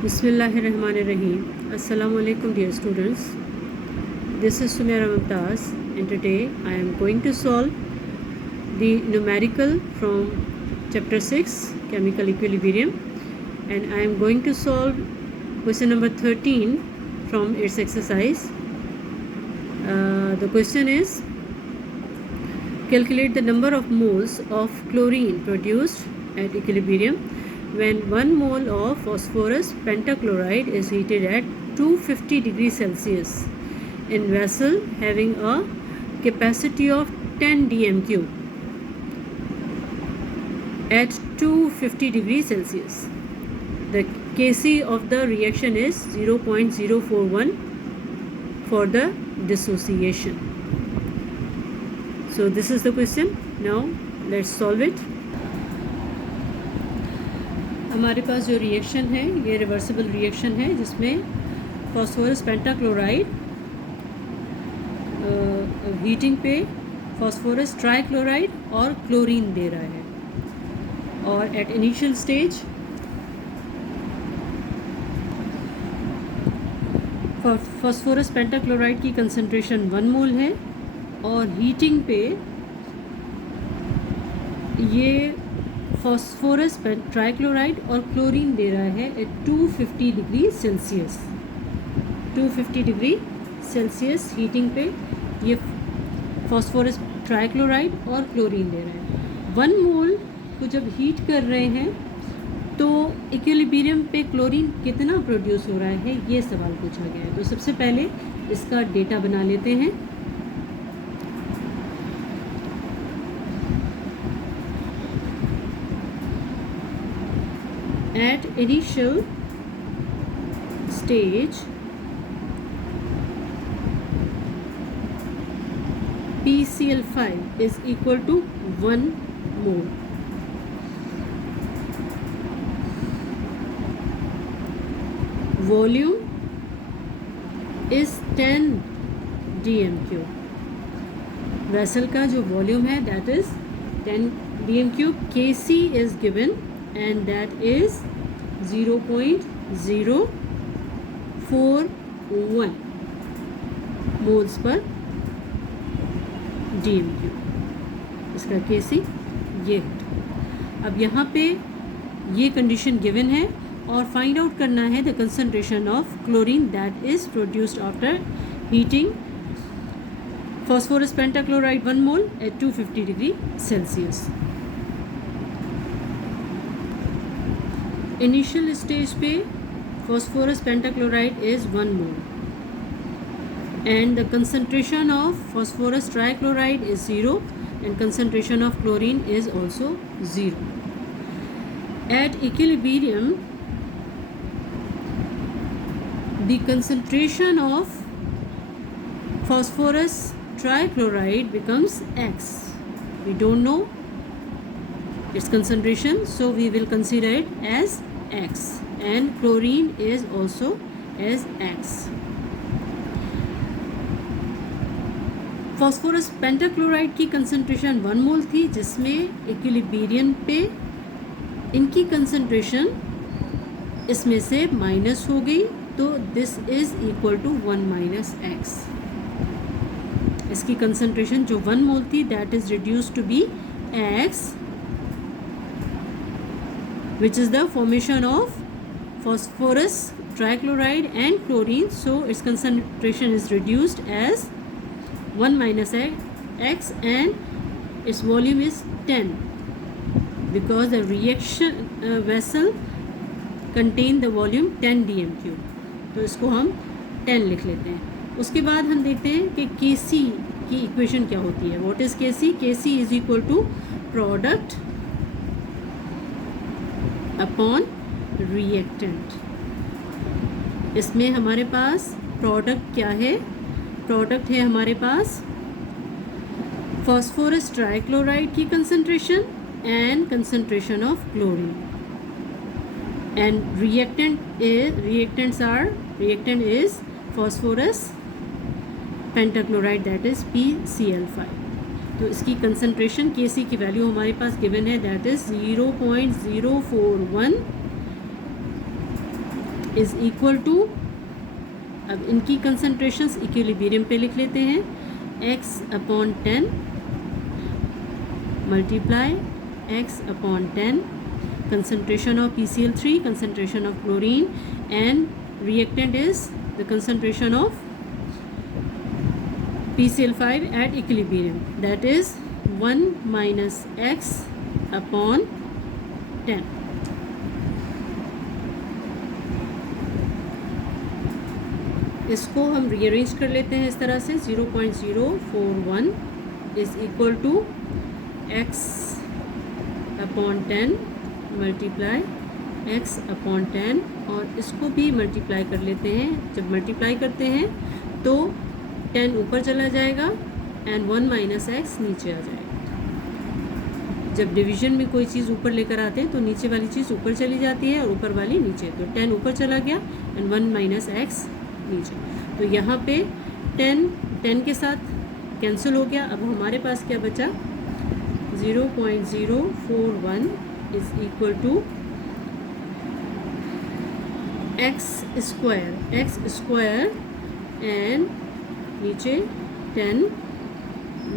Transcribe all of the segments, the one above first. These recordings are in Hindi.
Bismillahirrahmanirrahim. Assalamu alaikum dear students. This is Sumaira Mumtaz and today I am going to solve the numerical from chapter 6 chemical equilibrium, and I am going to solve question number 13 from its exercise. The question is, calculate the number of moles of chlorine produced at equilibrium when 1 mole of phosphorus pentachloride is heated at 250 degrees Celsius in vessel having a capacity of 10 dm³ at 250 degrees Celsius. The Kc of the reaction is 0.041 for the dissociation. So this is the question. Now let's solve it. हमारे पास जो रिएक्शन है ये रिवर्सिबल रिएक्शन है जिसमें फॉस्फोरस पेंटाक्लोराइड हीटिंग पे फॉस्फोरस ट्राइक्लोराइड और क्लोरीन दे रहा है, और at initial stage phosphorus pentachloride की कंसंट्रेशन 1 मोल है और हीटिंग पे ये फॉस्फोरस ट्राइक्लोराइड और क्लोरीन दे रहा है at 250 degree Celsius. 250 degree Celsius heating पे ये फॉस्फोरस ट्राइक्लोराइड और क्लोरीन दे रहा है. 1 मोल को जब हीट कर रहे हैं तो इक्विलिब्रियम पे क्लोरीन कितना प्रोड्यूस हो रहा है, ये सवाल पूछा गया है. तो सबसे पहले इसका डेटा बना लेते हैं. At initial stage, PCl5 is equal to 1 mole. Volume is 10 dm³. Vessel का जो volume है that is 10 dm³. Kc is given and that is 0.041 moles per dm³. इसका Kc ये है. अब यहाँ पे ये कंडीशन गिवन है और फाइंड आउट करना है the concentration of chlorine that is produced after heating phosphorus pentachloride 1 mole at 250 degree Celsius. Initial stage पे phosphorus pentachloride is 1 mole and the concentration of phosphorus trichloride is 0 and concentration of chlorine is also 0. At equilibrium, the concentration of phosphorus trichloride becomes X. We don't know its concentration, so we will consider it as X, and chlorine is also as X. Phosphorus pentachloride की कंसंट्रेशन 1 मोल थी जिसमें इक्विलिब्रियम पे इनकी कंसंट्रेशन इसमें से माइनस हो गई, तो this is equal to 1 minus x. इसकी कंसंट्रेशन जो 1 मोल थी that is reduced to be x, which is the formation of phosphorus trichloride and chlorine, so its concentration is reduced as 1 minus x and its volume is 10 because the reaction vessel contain the volume 10 dm³. तो इसको हम 10 लिख लेते हैं. उसके बाद हम देखते हैं कि Kc की इक्वेशन क्या होती है. What is Kc? Kc is equal to product upon reactant. इसमें हमारे पास प्रोडक्ट क्या है? प्रोडक्ट है हमारे पास फॉस्फोरस ट्राइक्लोराइड की concentration and concentration of chlorine, and reactant is phosphorus pentachloride that is PCl5. तो इसकी कंसंट्रेशन Kc की वैल्यू हमारे पास गिवन है that is 0.041 is equal to, अब इनकी कंसनट्रेशंस इक्विलिब्रियम पे लिख लेते हैं, x/10 multiply x/10 concentration of PCl3, concentration of chlorine, and reactant is the concentration of PCl5 at equilibrium, that is 1 minus x/10. इसको हम रीअरेंज कर लेते हैं इस तरह से, 0.041 is equal to x/10 multiply x/10, और इसको भी मल्टीप्लाई कर लेते हैं। जब मल्टीप्लाई करते हैं तो 10 ऊपर चला जाएगा एंड 1 माइनस एक्स नीचे आ जाएगा। जब डिवीजन में कोई चीज़ ऊपर लेकर आते हैं तो नीचे वाली चीज़ ऊपर चली जाती है और ऊपर वाली नीचे, तो 10 ऊपर चला गया एंड 1 माइनस एक्स नीचे। तो यहाँ पे 10 के साथ कैंसिल हो गया। अब हमारे पास क्या बचा, 0.041 is equal to x square and नीचे 10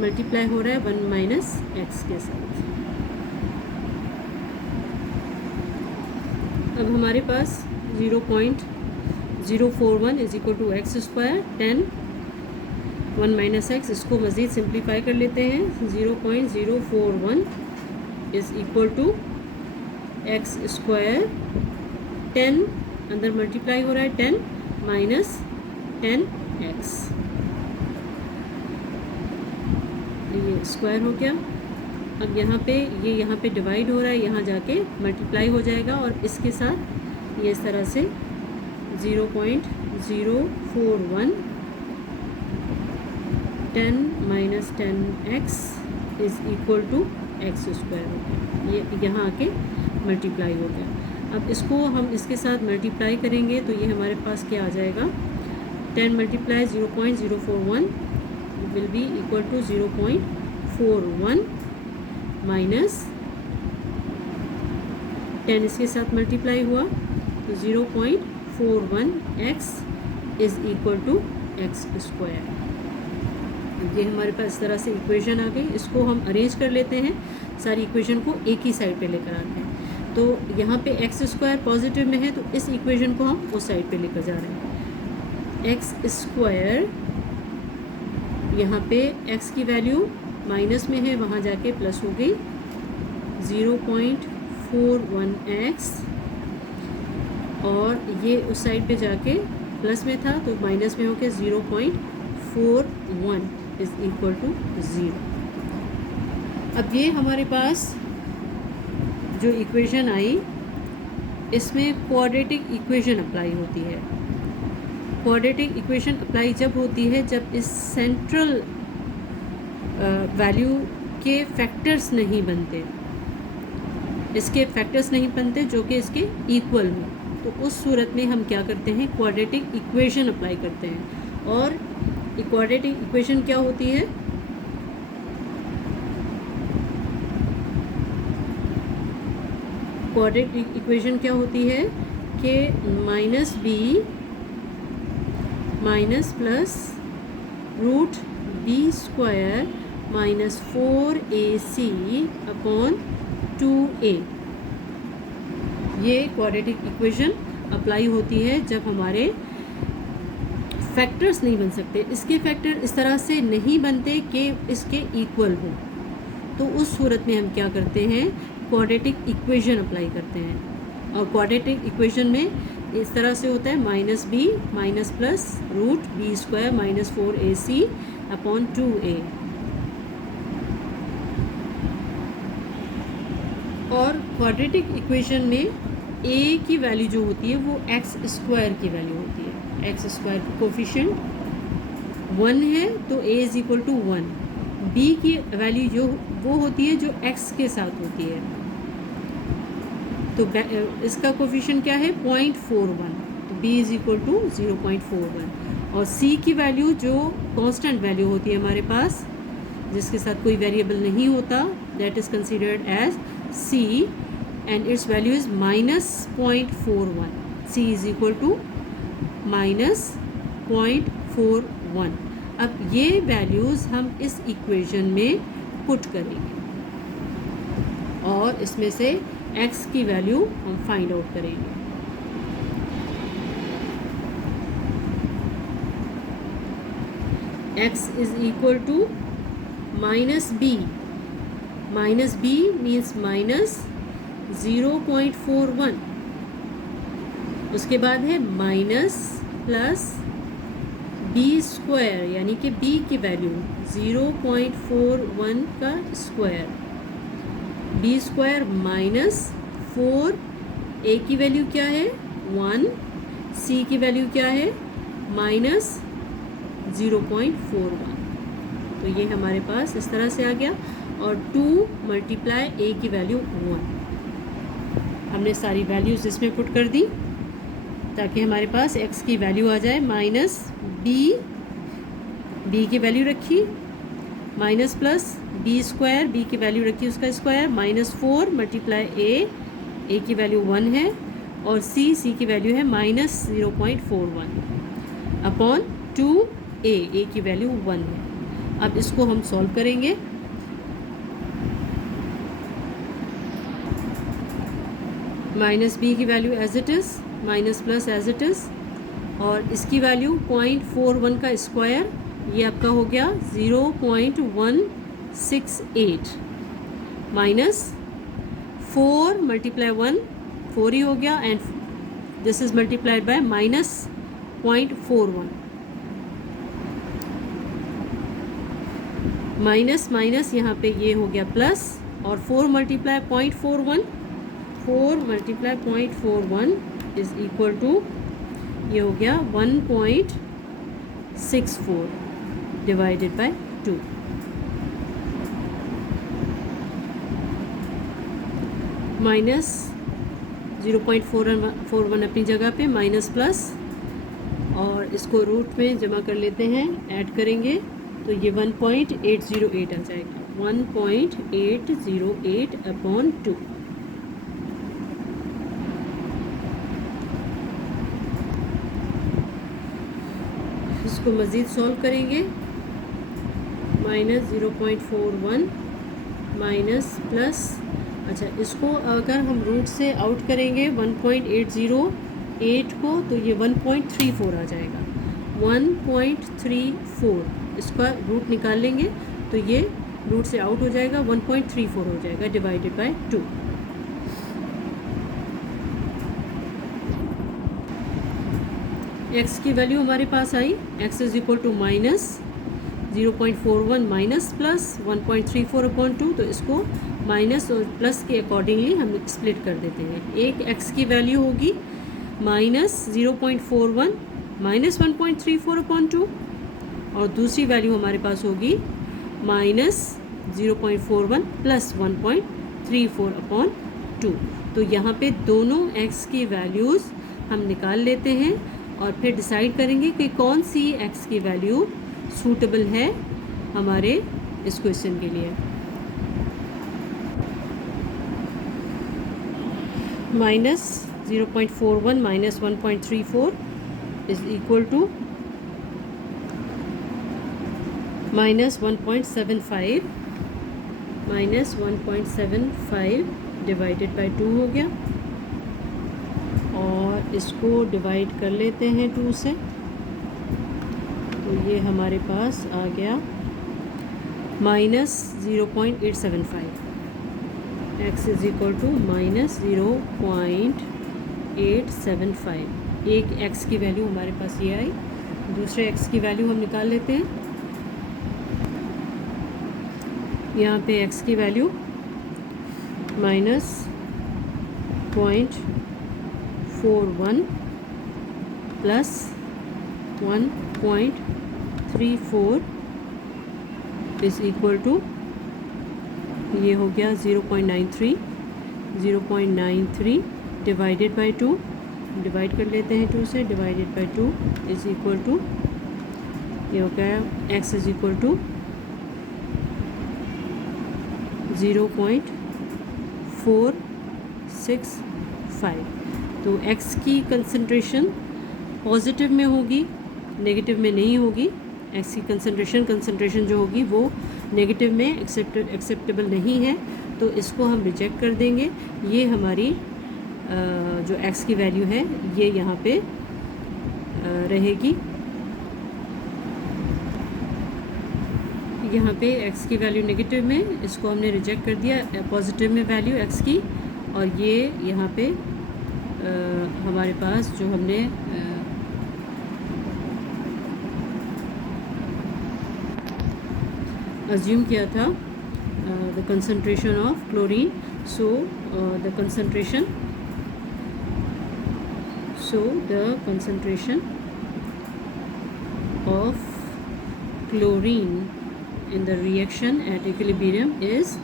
मल्टीप्लाई हो रहा है 1 माइनस एक्स के साथ। अब हमारे पास 0.041 is equal to x square 10 1 minus x, इसको मज़ीद सिंप्लीफाई कर लेते हैं। 0.041 is equal to x square 10 अंदर मल्टीप्लाई हो रहा है 10 माइनस 10x, ये स्क्वायर हो गया। अब यहाँ पे डिवाइड हो रहा है, यहाँ जाके मल्टीप्लाई हो जाएगा और इसके साथ ये इस तरह से 0.041 10 minus 10x is equal to x square हो गया, ये यहाँ आके मल्टीप्लाई हो गया। अब इसको हम इसके साथ मल्टीप्लाई करेंगे तो ये हमारे पास क्या आ जाएगा, 10 multiply 0.041 will be equal to 0.41 minus 10 इसके साथ मल्टीप्लाई हुआ तो 0.41x is equal to x square. ये हमारे पास इस तरह से इक्वेशन आ गई। इसको हम अरेंज कर लेते हैं, सारी इक्वेशन को एक ही साइड पे लेकर आते हैं। तो यहाँ पे एक्स स्क्वायर पॉजिटिव में है तो इस इक्वेशन को हम उस साइड पे लेकर जा रहे हैं। एक्स स्क्वायर, यहाँ पे एक्स की वैल्यू माइनस में है, वहाँ जाके प्लस हो गई 0.41x, और ये उस साइड पे जाके प्लस में था तो माइनस में हो गया 0.41 इज़ इक्वल टू 0। अब ये हमारे पास जो इक्वेशन आई इसमें क्वाड्रेटिक इक्वेशन अप्लाई होती है। क्वाड्रेटिक इक्वेशन अप्लाई जब होती है जब इस सेंट्रल वैल्यू के फैक्टर्स नहीं बनते, इसके फैक्टर्स नहीं बनते जो कि इसके इक्वल हो, तो उस सूरत में हम क्या करते हैं, क्वाड्रेटिक इक्वेशन अप्लाई करते हैं। और क्वाड्रेटिक इक्वेशन क्या होती है, क्वाड्रेटिक इक्वेशन क्या होती है कि minus b minus plus root b square minus 4ac upon 2a, ये क्वाड्रेटिक इक्वेशन अप्लाई होती है जब हमारे फैक्टर्स नहीं बन सकते, इसके फैक्टर इस तरह से नहीं बनते कि इसके इक्वल हो, तो उस सूरत में हम क्या करते हैं, क्वाड्रेटिक इक्वेशन अप्लाई करते हैं। और क्वाड्रेटिक इक्वेशन में इस तरह से होता है minus b minus plus root b square minus 4ac upon 2a, और क्वाड्रेटिक इक्वेशन में a की वैल्यू जो होती है वो एक्स स्क्वायर की वैल्यू होती है। एक्स स्क्वायर की कोफिशिएंट 1 है तो a is equal to 1। b की वैल्यू जो वो होती है जो x के साथ होती है, तो इसका कोफिशिएंट क्या है 0.41, तो b इज़ इक्वल टू 0.41। और c की वैल्यू जो कांस्टेंट वैल्यू होती है हमारे पास, जिसके साथ कोई वेरिएबल नहीं होता, that is considered as c and its value is -0.41। c is equal to -0.41। अब ये वैल्यूज़ हम इस इक्वेशन में पुट करेंगे और इसमें से x की वैल्यू हम फाइंड आउट करेंगे। x is equal to -b means -0.41, उसके बाद है माइनस प्लस बी स्क्वायर यानी कि b की वैल्यू 0.41 का square, b square minus 4, a की वैल्यू क्या है 1, c की वैल्यू क्या है -0.41। तो ये हमारे पास इस तरह से आ गया और 2 मल्टीप्लाई a की वैल्यू 1। हमने सारी वैल्यूज़ इसमें पुट कर दी ताकि हमारे पास x की वैल्यू आ जाए माइनस b की वैल्यू रखी, minus plus b square, b की वैल्यू रखी उसका स्क्वायर, -4 मल्टीप्लाई a की वैल्यू 1 है और c की वैल्यू है -0.41 अपॉन 2a की वैल्यू 1 है। अब इसको हम सॉल्व करेंगे। माइनस b की value as it is, minus plus as it is, और इसकी वैल्यू 0.41 का स्क्वायर, ये आपका हो गया 0.168 माइनस 4 मल्टीप्लाई 1 4 ही हो गया and this is multiplied by -0.41, minus minus यहाँ पे ये हो गया प्लस और 4 मल्टीप्लाई 0.41 इज़ इक्वल टू ये हो गया 1.64 डिवाइडेड बाय 2। माइनस 0.41 अपनी जगह पे, माइनस प्लस और इसको रूट में जमा कर लेते हैं, ऐड करेंगे तो ये 1.808 आ जाएगा, 1.808 अपॉन 2। इसको मज़ीद सॉल्व करेंगे, -0.41 माइनस प्लस, अच्छा इसको अगर हम रूट से आउट करेंगे 1.808 को तो ये 1.34 आ जाएगा, 1.34, इसका रूट निकाल लेंगे तो ये रूट से आउट हो जाएगा, 1.34 हो जाएगा डिवाइडेड बाय 2। x की वैल्यू हमारे पास आई, x is equal to -0.41 minus plus 1.34 upon 2, तो इसको माइनस और प्लस के अकॉर्डिंगली हम स्प्लिट कर देते हैं। एक x की वैल्यू होगी -0.41 माइनस 1.34 अपॉन 2 और दूसरी वैल्यू हमारे पास होगी -0.41 प्लस 1.34 अपॉन 2। तो यहाँ पे दोनों x की वैल्यूज़ हम निकाल लेते हैं और फिर डिसाइड करेंगे कि कौन सी x की वैल्यू सूटेबल है हमारे इस क्वेश्चन के लिए। -0.41 minus 1.34 is equal to -1.75 divided by 2 हो गया और इसको डिवाइड कर लेते हैं 2 से, तो ये हमारे पास आ गया -0.875, x इज़ इक्वल टू -0.875। एक x की वैल्यू हमारे पास ये आई, दूसरे x की वैल्यू हम निकाल लेते हैं। यहाँ पे x की value -0.41 plus 1.34 is equal to ये हो गया 0.93 डिवाइडेड बाय 2, डिवाइड कर लेते हैं 2 से, divided by 2 is equal to ये हो गया x इज़ इक्वल टू 0.465। तो X की कंसंट्रेशन पॉजिटिव में होगी, नेगेटिव में नहीं होगी। X की कंसंट्रेशन जो होगी वो नेगेटिव में एक्सेप्टेबल नहीं है, तो इसको हम रिजेक्ट कर देंगे। ये हमारी जो X की वैल्यू है ये यहाँ पे रहेगी। यहाँ पे X की वैल्यू नेगेटिव में, इसको हमने रिजेक्ट कर दिया, पॉजिटिव में वैल्यू X की, और ये यहाँ पे हमारे पास जो हमने अज्यूम किया था the concentration of chlorine, so the concentration of chlorine in the reaction at equilibrium is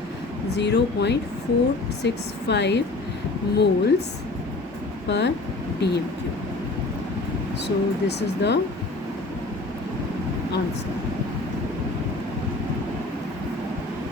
0.465 moles per dm³. So this is the answer.